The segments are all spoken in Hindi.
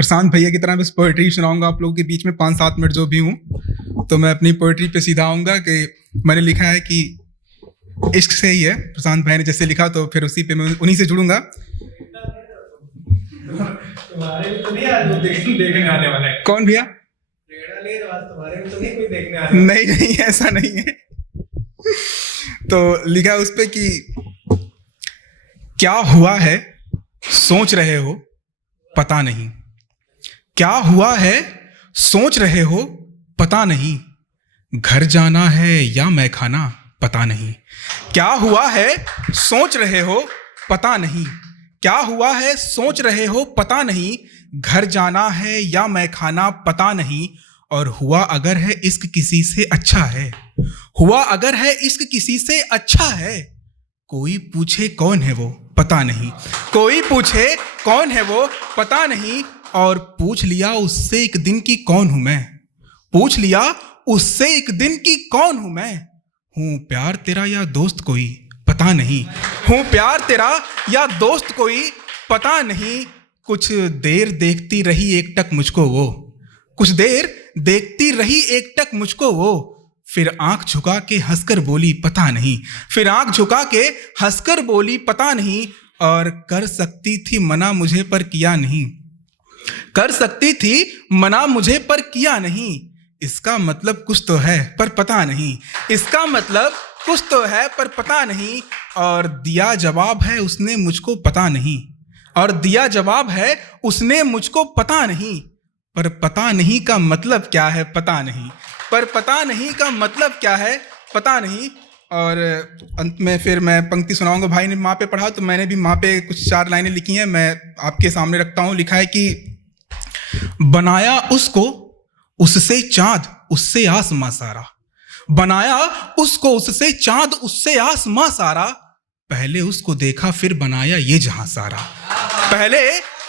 प्रशांत भैया की तरह बस पोएट्री सुनाऊंगा आप लोगों के बीच में 5-7 मिनट जो भी हूँ। तो मैं अपनी पोएट्री पे सीधा आऊँगा कि मैंने लिखा है कि इश्क से ही है। प्रशांत भाई ने जैसे लिखा तो फिर उसी पे मैं उन्हीं से जुड़ूंगा। तुम्हारे भी तो नहीं आज लोग देखने आने वाले हैं। कौन भैया? तुम्हारे भी तो नहीं कोई देखने आने नहीं नहीं, ऐसा नहीं है। तो लिखा है उस पे कि क्या हुआ है सोच रहे हो पता नहीं, क्या हुआ है सोच रहे हो पता नहीं, घर जाना है या मैं खाना पता नहीं। क्या हुआ है सोच रहे हो पता नहीं, क्या हुआ है सोच रहे हो पता नहीं, घर जाना है या मैं खाना पता नहीं। और हुआ अगर है इश्क किसी से अच्छा है, हुआ अगर है इश्क किसी से अच्छा है, कोई पूछे कौन है वो पता नहीं, कोई पूछे कौन है वो पता नहीं। और पूछ लिया उससे एक दिन की कौन हूं मैं, पूछ लिया उससे एक दिन की कौन हूं मैं। हूं प्यार तेरा या दोस्त कोई पता नहीं, हूं प्यार तेरा या दोस्त कोई पता नहीं। कुछ देर देखती रही एकटक मुझको वो, कुछ देर देखती रही एकटक मुझको वो, फिर आंख झुका के हंसकर बोली पता नहीं, फिर आंख झुका के हंसकर बोली पता नहीं। और कर सकती थी मना मुझे पर किया नहीं, कर सकती थी मना मुझे पर किया नहीं। इसका मतलब कुछ तो है पर पता नहीं, इसका मतलब कुछ तो है पर पता नहीं। और दिया जवाब है उसने मुझको पता नहीं, और दिया जवाब है उसने मुझको पता नहीं। पर पता नहीं का मतलब क्या है पता नहीं, पर पता नहीं का मतलब क्या है पता नहीं। और अंत में फिर मैं पंक्ति सुनाऊंगा। भाई ने माँ पे पढ़ा तो मैंने भी माँ पे कुछ 4 लाइनें लिखी हैं, मैं आपके सामने रखता हूँ। लिखा है कि बनाया उसको उससे चाँद उससे आसमां सारा, बनाया उसको उससे चाँद उससे आसमां सारा, पहले उसको देखा फिर बनाया ये जहां सारा, पहले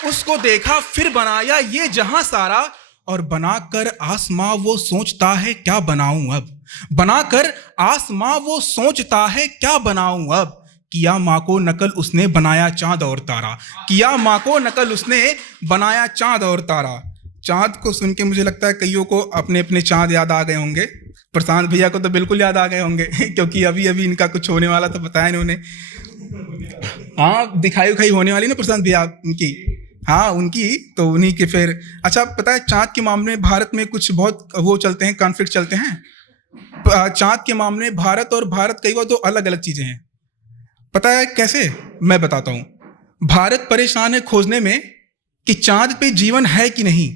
उसको देखा फिर बनाया ये जहां सारा। और बनाकर आसमां वो सोचता है क्या बनाऊं अब, बनाकर आसमां वो सोचता है क्या बनाऊं अब। किया माँ को नकल उसने बनाया चांद और तारा, किया माँ को नकल उसने बनाया चांद और तारा। चांद को सुन के मुझे लगता है कईयों को अपने अपने चांद याद आ गए होंगे। प्रशांत भैया को तो बिल्कुल याद आ गए होंगे क्योंकि अभी अभी इनका कुछ होने वाला तो बताया इन्होंने। हाँ, दिखाई उखाई होने वाली ना प्रशांत भैया उनकी, हाँ उनकी, तो उन्हीं के फिर। अच्छा, पता है चाँद के मामले में भारत में कुछ बहुत वो चलते हैं, कॉन्फ्लिक्ट चलते हैं। चाँद के मामले में भारत और भारत कई बार तो अलग अलग चीज़ें हैं। पता है कैसे? मैं बताता हूँ। भारत परेशान है खोजने में कि चाँद पे जीवन है कि नहीं,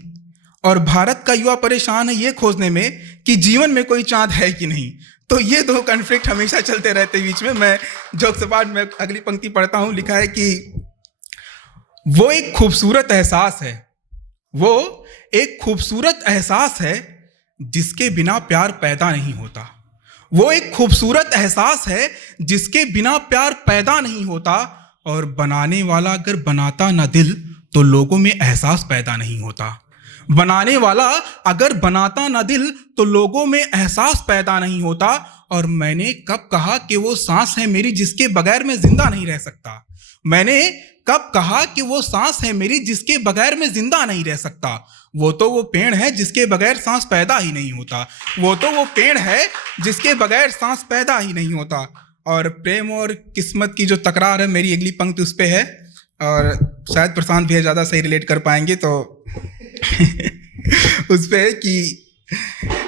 और भारत का युवा परेशान है ये खोजने में कि जीवन में कोई चाँद है कि नहीं। तो ये 2 कॉन्फ्लिक्ट हमेशा चलते रहते बीच में। मैं जोक सपाट में अगली पंक्ति पढ़ता हूँ। लिखा है कि वो एक खूबसूरत एहसास है, वो एक खूबसूरत एहसास है जिसके बिना प्यार पैदा नहीं होता, वो एक खूबसूरत एहसास है जिसके बिना प्यार पैदा नहीं होता। और बनाने वाला अगर बनाता ना दिल तो लोगों में एहसास पैदा नहीं होता, बनाने वाला अगर बनाता ना दिल तो लोगों में एहसास पैदा नहीं होता। और मैंने कब कहा कि वो सांस है मेरी जिसके बगैर मैं जिंदा नहीं रह सकता, मैंने कब कहा कि वो सांस है मेरी जिसके बगैर मैं जिंदा नहीं रह सकता। वो तो वो पेड़ है जिसके बगैर सांस पैदा ही नहीं होता, वो तो वो पेड़ है जिसके बगैर सांस पैदा ही नहीं होता। और प्रेम और किस्मत की जो तकरार है, मेरी अगली पंक्ति उस पे है, और शायद प्रशांत भैया ज़्यादा सही रिलेट कर पाएंगे। तो उस पे है कि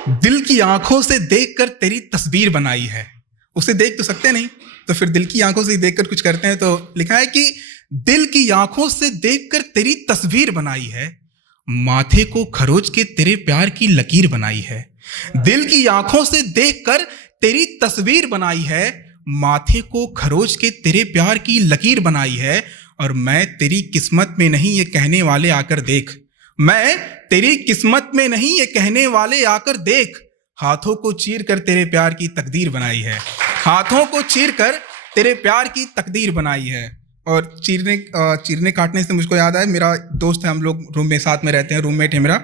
दिल की आंखों से देखकर तेरी तस्वीर बनाई है, उसे देख तो सकते नहीं तो फिर दिल की आंखों से देखकर कुछ करते हैं। तो लिखा है कि दिल की आंखों से देखकर तेरी तस्वीर बनाई है, माथे को खरोच के तेरे प्यार की लकीर बनाई है। दिल की आंखों से देखकर तेरी तस्वीर बनाई है, माथे को खरोच के तेरे प्यार की लकीर बनाई है। और मैं तेरी किस्मत में नहीं ये कहने वाले आकर देख, मैं तेरी किस्मत में नहीं ये कहने वाले आकर देख, हाथों को चीर कर तेरे प्यार की तकदीर बनाई है, हाथों को चीर कर तेरे प्यार की तकदीर बनाई है। और चीरने काटने से मुझको याद आया, मेरा दोस्त है, हम लोग रूम में साथ में रहते हैं, रूममेट है मेरा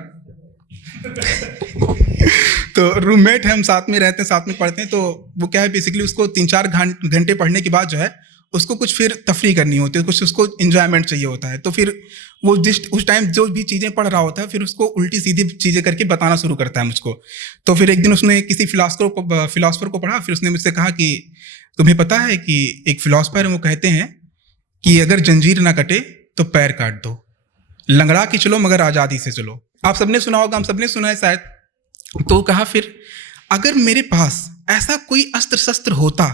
तो रूममेट है, हम साथ में रहते हैं, साथ में पढ़ते हैं। तो वो क्या है, बेसिकली उसको 3-4 घंटे पढ़ने के बाद जो है उसको कुछ फिर तफरी करनी होती है, कुछ उसको इन्जॉयमेंट चाहिए होता है। तो फिर वो उस टाइम जो भी चीज़ें पढ़ रहा होता है फिर उसको उल्टी सीधी चीज़ें करके बताना शुरू करता है मुझको। तो फिर एक दिन उसने किसी फिलासफर को पढ़ा, फिर उसने मुझसे कहा कि तुम्हें पता है कि एक फिलासफर है, वो कहते हैं कि अगर जंजीर ना कटे तो पैर काट दो, लंगड़ा के चलो मगर आज़ादी से चलो। आप सबने सुना होगा, हम सबने सुना है शायद। तो कहा फिर अगर मेरे पास ऐसा कोई अस्त्र शस्त्र होता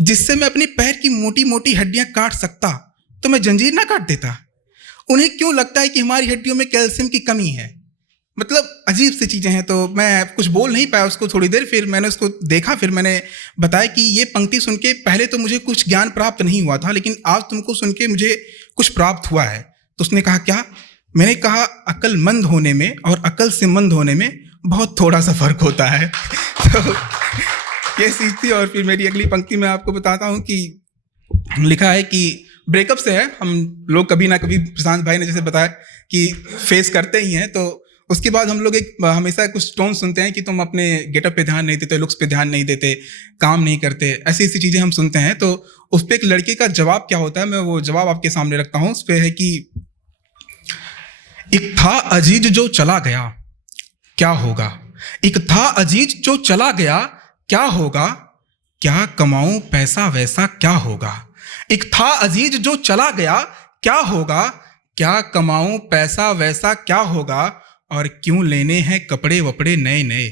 जिससे मैं अपने पैर की मोटी मोटी हड्डियां काट सकता तो मैं जंजीर ना काट देता। उन्हें क्यों लगता है कि हमारी हड्डियों में कैल्शियम की कमी है? मतलब अजीब सी चीज़ें हैं। तो मैं कुछ बोल नहीं पाया उसको थोड़ी देर, फिर मैंने उसको देखा, फिर मैंने बताया कि ये पंक्ति सुन के पहले तो मुझे कुछ ज्ञान प्राप्त नहीं हुआ था, लेकिन आज तुमको सुन के मुझे कुछ प्राप्त हुआ है। तो उसने कहा क्या? मैंने कहा अक्लमंद होने में और अकल से मंद होने में बहुत थोड़ा सा फर्क होता है। तो ये चीज़ थी। और फिर मेरी अगली पंक्ति में आपको बताता हूँ कि लिखा है कि ब्रेकअप से है, हम लोग कभी ना कभी, प्रशांत भाई ने जैसे बताया कि फेस करते ही हैं। तो उसके बाद हम लोग हमेशा कुछ टोन सुनते हैं कि तुम अपने गेटअप पे ध्यान नहीं देते, लुक्स पे ध्यान नहीं देते, काम नहीं करते, ऐसी ऐसी चीज़ें हम सुनते हैं। तो उस पर एक लड़के का जवाब क्या होता है, मैं वो जवाब आपके सामने रखता हूँ। उस पर है कि एक था अजीज जो चला गया क्या होगा, एक था अजीज जो चला गया क्या होगा, क्या कमाऊं पैसा वैसा क्या होगा। एक था अजीज जो चला गया क्या होगा, क्या कमाऊं पैसा वैसा क्या होगा। और क्यों लेने हैं कपड़े वपड़े नए नए,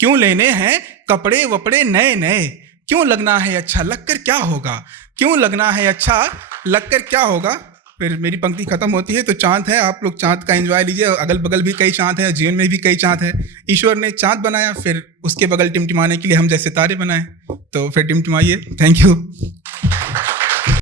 क्यों लेने हैं कपड़े वपड़े नए नए, क्यों लगना है अच्छा लगकर क्या होगा, क्यों लगना है अच्छा लगकर क्या होगा। फिर मेरी पंक्ति खत्म होती है। तो चांद है, आप लोग चांद का एंजॉय लीजिए। अगल बगल भी कई चांद है, जीवन में भी कई चांद है। ईश्वर ने चांद बनाया, फिर उसके बगल टिमटिमाने के लिए हम जैसे तारे बनाए, तो फिर टिमटिमाइए। Thank you.